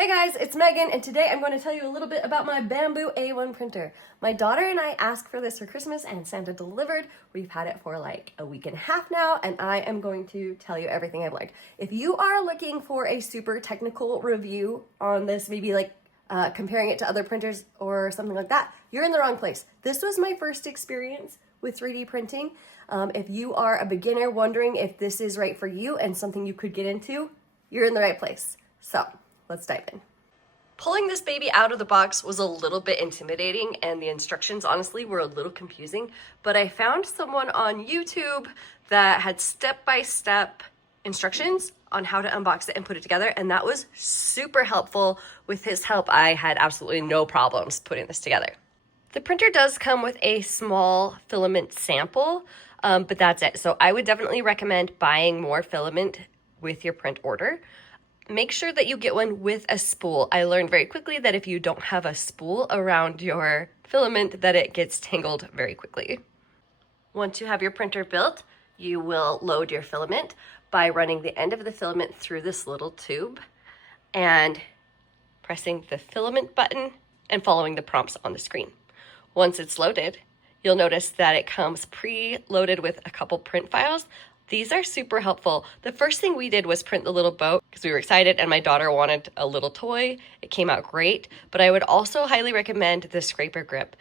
Hey guys, it's Megan, and today I'm going to tell you a little bit about my Bambu A1 printer. My daughter and I asked for this for Christmas and Santa delivered. We've had it for like a week and a half now, and I am going to tell you everything I've learned. If you are looking for a super technical review on this, maybe like comparing it to other printers or something like that, you're in the wrong place. This was my first experience with 3D printing. If you are a beginner wondering if this is right for you and something you could get into, you're in the right place. So, let's dive in. Pulling this baby out of the box was a little bit intimidating, and the instructions honestly were a little confusing, but I found someone on YouTube that had step-by-step instructions on how to unbox it and put it together, and that was super helpful. With his help, I had absolutely no problems putting this together. The printer does come with a small filament sample, but that's it. So I would definitely recommend buying more filament with your print order. Make sure that you get one with a spool. I learned very quickly that if you don't have a spool around your filament, that it gets tangled very quickly. Once you have your printer built, you will load your filament by running the end of the filament through this little tube and pressing the filament button and following the prompts on the screen. Once it's loaded, you'll notice that it comes pre-loaded with a couple print files. These are super helpful. The first thing we did was print the little boat because we were excited and my daughter wanted a little toy. It came out great, but I would also highly recommend the scraper grip.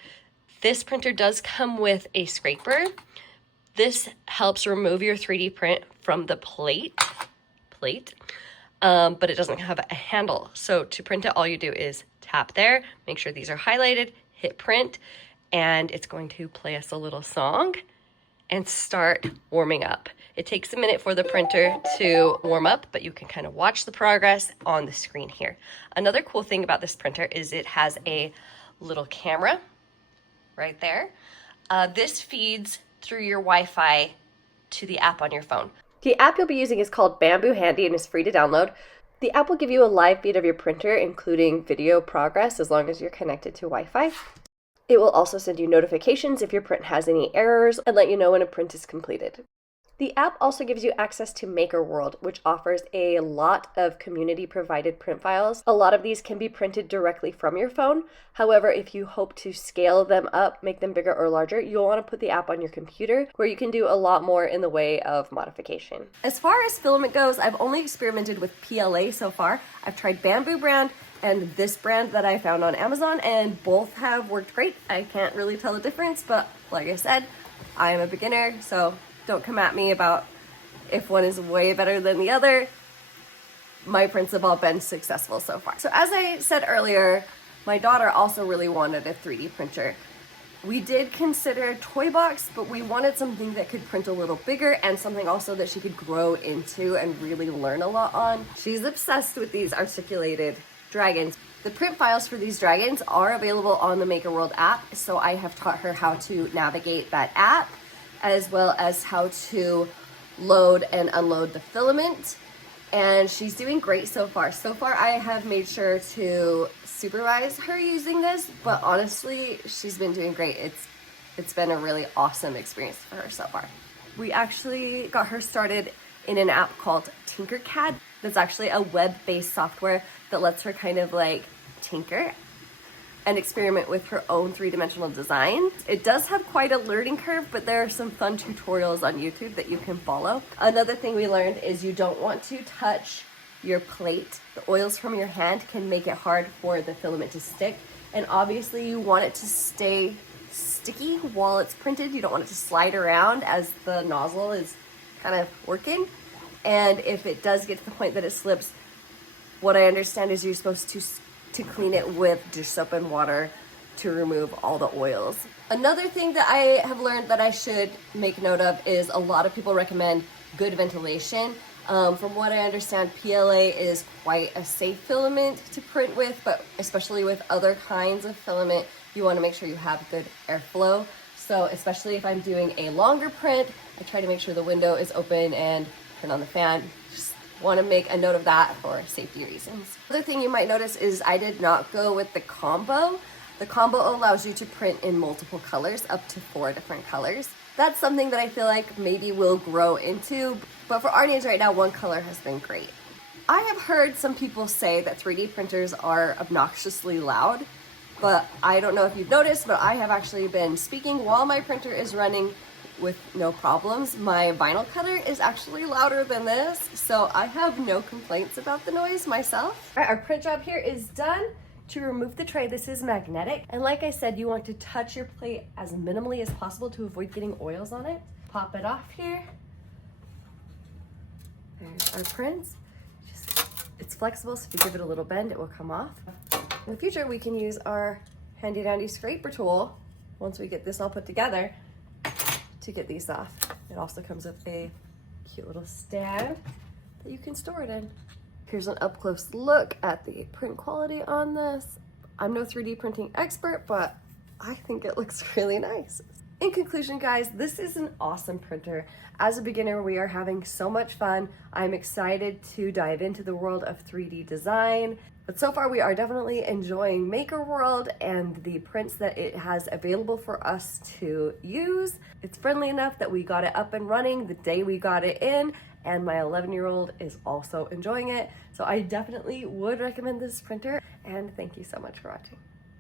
This printer does come with a scraper. This helps remove your 3D print from the plate, but it doesn't have a handle. So to print it, all you do is tap there, make sure these are highlighted, hit print, and it's going to play us a little song and start warming up. It takes a minute for the printer to warm up, but you can kind of watch the progress on the screen here. Another cool thing about this printer is it has a little camera right there. This feeds through your Wi-Fi to the app on your phone. The app you'll be using is called Bambu Handy and is free to download. The app will give you a live feed of your printer, including video progress, as long as you're connected to Wi-Fi. It will also send you notifications if your print has any errors and let you know when a print is completed. The app also gives you access to Maker World, which offers a lot of community-provided print files. A lot of these can be printed directly from your phone. However, if you hope to scale them up, make them bigger or larger, you'll want to put the app on your computer, where you can do a lot more in the way of modification. As far as filament goes, I've only experimented with PLA so far. I've tried Bambu brand and this brand that I found on Amazon, and both have worked great. I can't really tell the difference, but like I said, I am a beginner, so don't come at me about if one is way better than the other. My prints have all been successful so far. So as I said earlier, my daughter also really wanted a 3D printer. We did consider a toy box, but we wanted something that could print a little bigger and something also that she could grow into and really learn a lot on. She's obsessed with these articulated dragons. The print files for these dragons are available on the Maker World app, so I have taught her how to navigate that app, as well as how to load and unload the filament, and she's doing great so far. So far, I have made sure to supervise her using this, but honestly, she's been doing great. It's been a really awesome experience for her so far. We actually got her started in an app called Tinkercad. That's actually a web-based software that lets her kind of like tinker and experiment with her own three-dimensional design. It does have quite a learning curve, but there are some fun tutorials on YouTube that you can follow. Another thing we learned is you don't want to touch your plate. The oils from your hand can make it hard for the filament to stick, and obviously you want it to stay sticky while it's printed. You don't want it to slide around as the nozzle is kind of working. And if it does get to the point that it slips, what I understand is you're supposed to clean it with dish soap and water to remove all the oils. Another thing that I have learned that I should make note of is a lot of people recommend good ventilation. From what I understand, PLA is quite a safe filament to print with, but especially with other kinds of filament, you want to make sure you have good airflow. So especially if I'm doing a longer print, I try to make sure the window is open and turn on the fan. Just want to make a note of that for safety reasons. Other thing you might notice is I did not go with the combo. The combo allows you to print in multiple colors, up to 4 different colors. That's something that I feel like maybe will grow into, but for our needs right now, one color has been great. I have heard some people say that 3D printers are obnoxiously loud, but I don't know if you've noticed, but I have actually been speaking while my printer is running with no problems. My vinyl cutter is actually louder than this, so I have no complaints about the noise myself. All right, our print job here is done. To remove the tray, this is magnetic, and like I said, you want to touch your plate as minimally as possible to avoid getting oils on it. Pop it off here. There's our prints. It's flexible, so if you give it a little bend, it will come off. In the future, we can use our handy dandy scraper tool once we get this all put together to get these off. It also comes with a cute little stand that you can store it in. Here's an up close look at the print quality on this. I'm no 3D printing expert, but I think it looks really nice. In conclusion, guys, this is an awesome printer. As a beginner, we are having so much fun. I'm excited to dive into the world of 3D design. But so far, we are definitely enjoying Maker World and the prints that it has available for us to use. It's friendly enough that we got it up and running the day we got it in, and my 11-year-old is also enjoying it. So I definitely would recommend this printer, and thank you so much for watching.